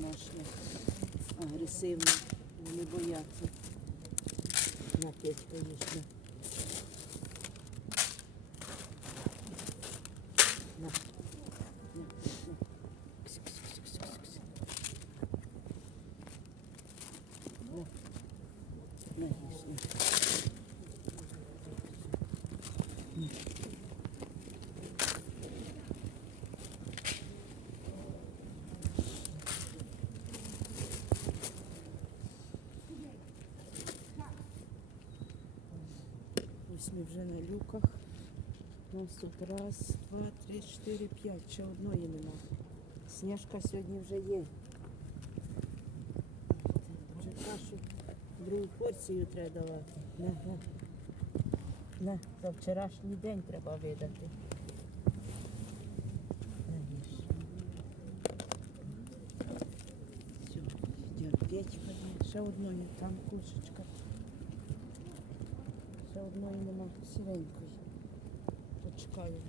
домашніх, агресивних, не бояться. На п'ять, звісно. На. На. На. Ось ми вже на люках. У нас тут раз, два, три, чотири, п'ять. Ще одної нема. Сніжка сьогодні вже є. Вже кашу другу порцію треба давати. На, на. На, за вчорашній день треба видати. На, їж. Все, йде печка. є. Ще одної, там кошечка. Ще одної нема сіренької. Почекаю.